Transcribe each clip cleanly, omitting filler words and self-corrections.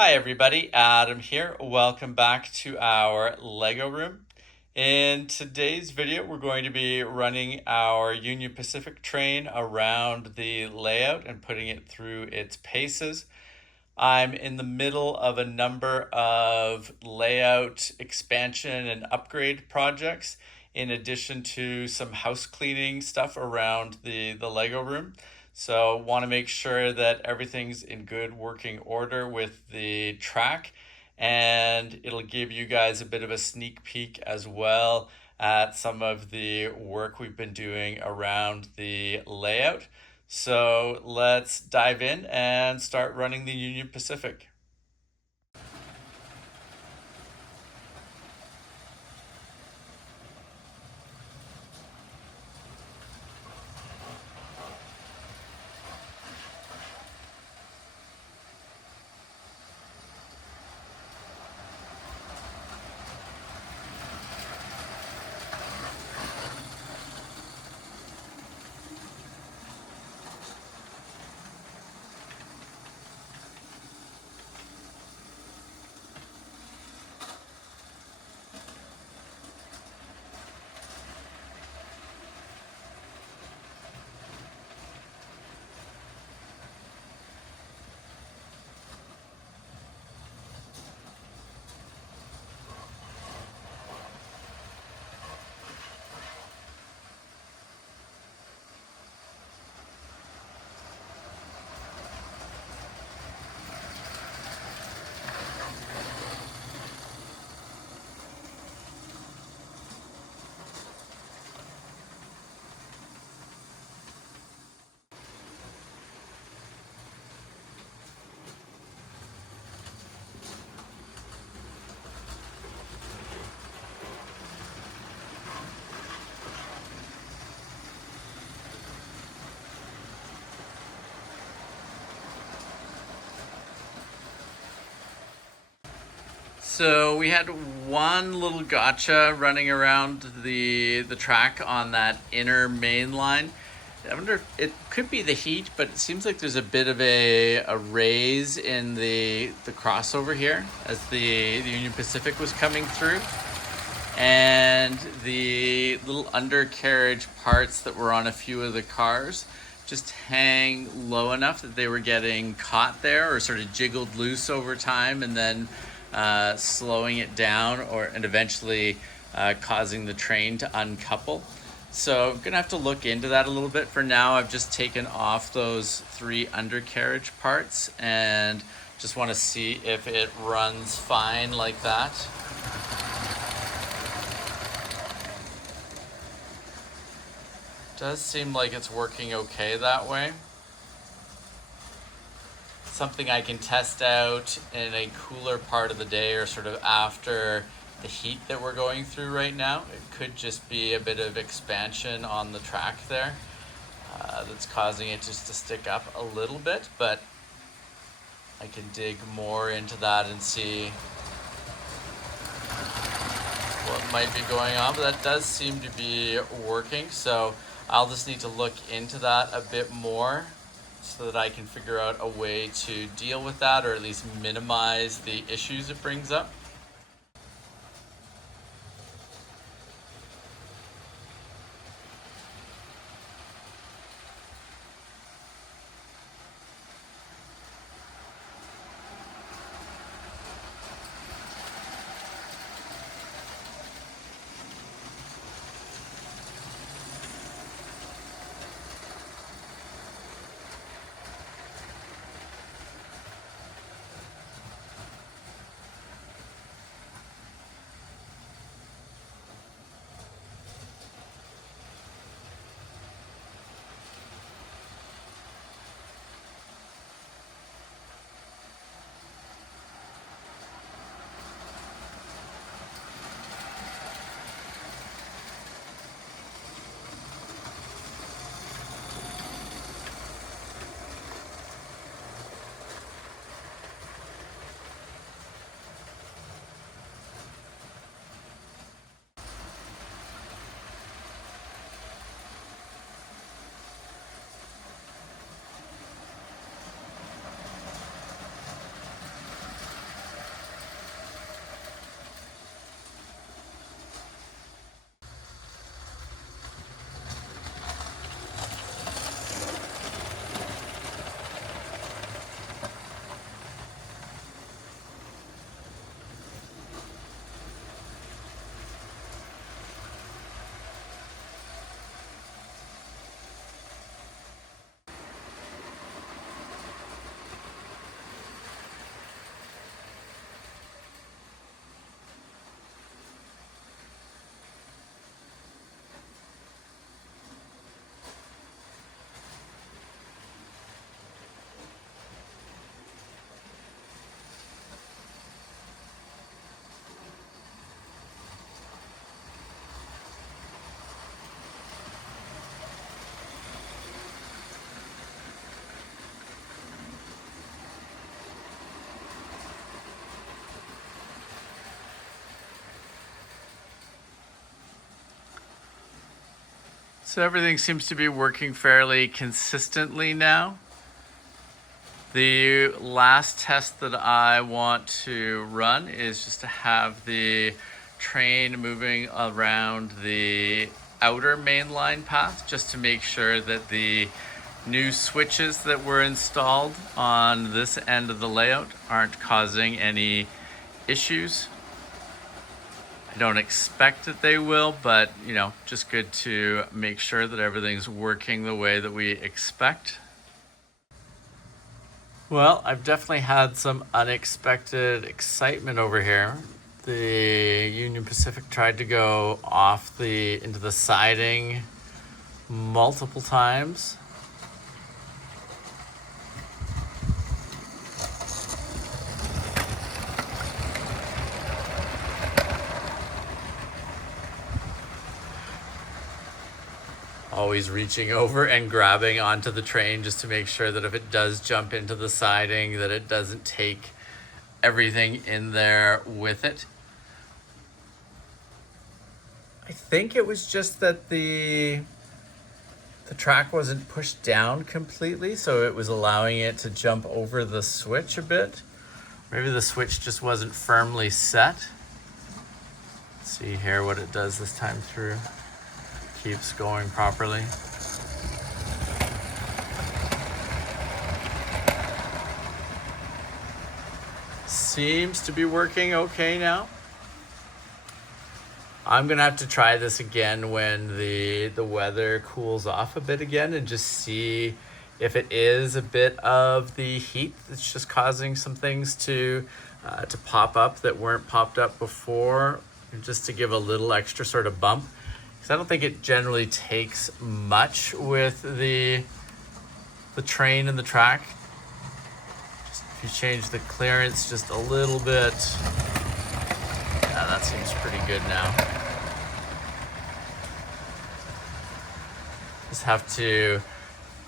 Hi everybody, Adam here. Welcome back to our Lego room. In today's video, we're going to be running our Union Pacific train around the layout and putting it through its paces. I'm in the middle of a number of layout expansion and upgrade projects, in addition to some house cleaning stuff around the Lego room. So want to make sure that everything's in good working order with the track, and it'll give you guys a bit of a sneak peek as well at some of the work we've been doing around the layout. So let's dive in and start running the Union Pacific. So we had one little gotcha running around the track on that inner main line. I wonder if it could be the heat, but it seems like there's a bit of a raise in the crossover here as the Union Pacific was coming through. And the little undercarriage parts that were on a few of the cars just hang low enough that they were getting caught there or sort of jiggled loose over time, and then slowing it down and eventually causing the train to uncouple. So I'm gonna have to look into that a little bit. For now, I've just taken off those 3 undercarriage parts and just want to see if it runs fine like that. Does seem like it's working okay that way. Something I can test out in a cooler part of the day, or sort of after the heat that we're going through right now. It could just be a bit of expansion on the track there that's causing it just to stick up a little bit, but I can dig more into that and see what might be going on, but that does seem to be working. So I'll just need to look into that a bit more so that I can figure out a way to deal with that, or at least minimize the issues it brings up. So everything seems to be working fairly consistently now. The last test that I want to run is just to have the train moving around the outer mainline path, just to make sure that the new switches that were installed on this end of the layout aren't causing any issues. I don't expect that they will, but just good to make sure that everything's working the way that we expect. Well, I've definitely had some unexpected excitement over here. The Union Pacific tried to go into the siding multiple times. Always reaching over and grabbing onto the train just to make sure that if it does jump into the siding, that it doesn't take everything in there with it. I think it was just that the track wasn't pushed down completely, so it was allowing it to jump over the switch a bit. Maybe the switch just wasn't firmly set. Let's see here what it does this time through. Keeps going properly. Seems to be working okay now. I'm gonna have to try this again when the weather cools off a bit again, and just see if it is a bit of the heat that's just causing some things to pop up that weren't popped up before, just to give a little extra sort of bump. Because I don't think it generally takes much with the train and the track. Just if you change the clearance just a little bit, yeah, that seems pretty good now. Just have to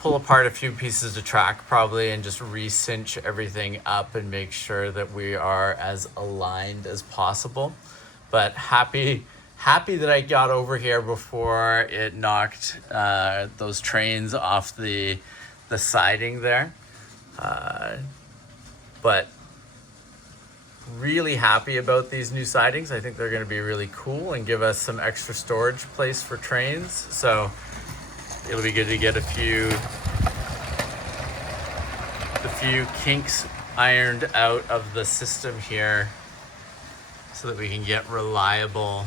pull apart a few pieces of track probably and just re-cinch everything up and make sure that we are as aligned as possible. But happy that I got over here before it knocked those trains off the siding there. But really happy about these new sidings. I think they're going to be really cool and give us some extra storage place for trains. So it'll be good to get a few kinks ironed out of the system here so that we can get reliable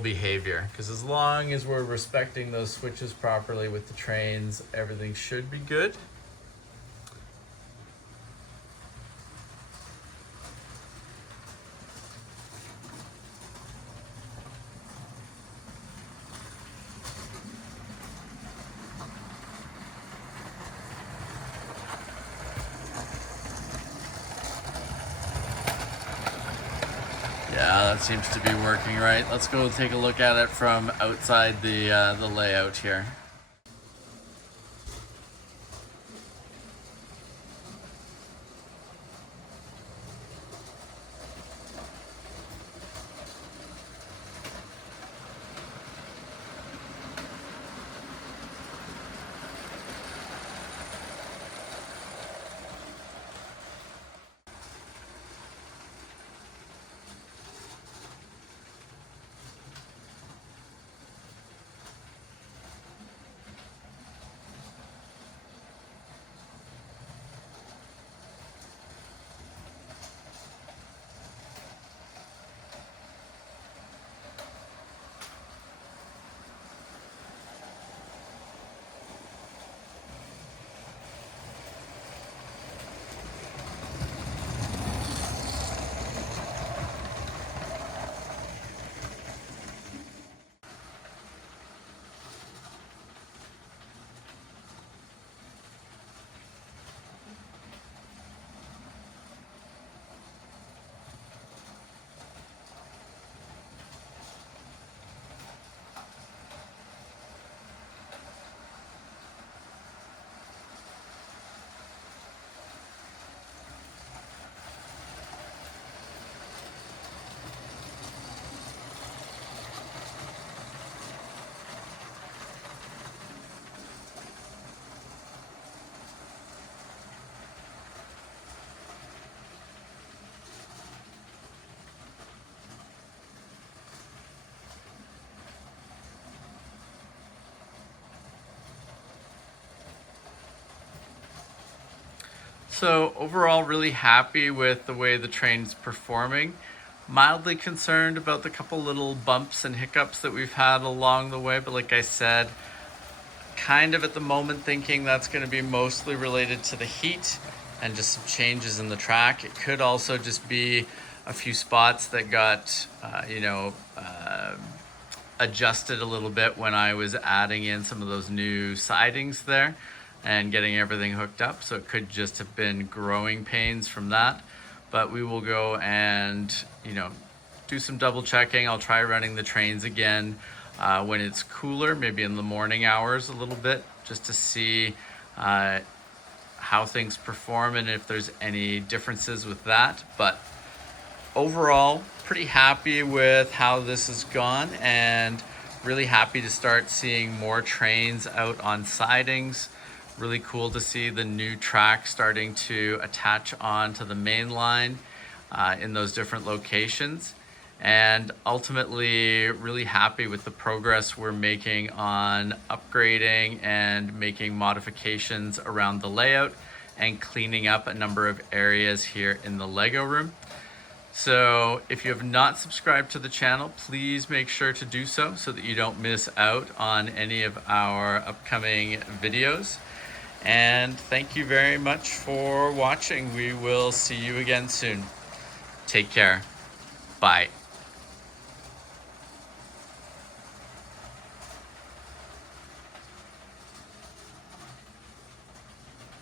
behavior. Because as long as we're respecting those switches properly with the trains, everything should be good. Yeah, that seems to be working right. Let's go take a look at it from outside the layout here. So overall, really happy with the way the train's performing. Mildly concerned about the couple little bumps and hiccups that we've had along the way, but like I said, kind of at the moment thinking that's going to be mostly related to the heat and just some changes in the track. It could also just be a few spots that got, adjusted a little bit when I was adding in some of those new sidings there and getting everything hooked up. So it could just have been growing pains from that. But we will go and, do some double checking. I'll try running the trains again when it's cooler, maybe in the morning hours a little bit, just to see how things perform and if there's any differences with that. But overall, pretty happy with how this has gone and really happy to start seeing more trains out on sidings. Really cool to see the new track starting to attach onto the main line in those different locations. And ultimately, really happy with the progress we're making on upgrading and making modifications around the layout and cleaning up a number of areas here in the Lego room. So if you have not subscribed to the channel, please make sure to do so that you don't miss out on any of our upcoming videos. And thank you very much for watching. We will see you again soon. Take care. Bye.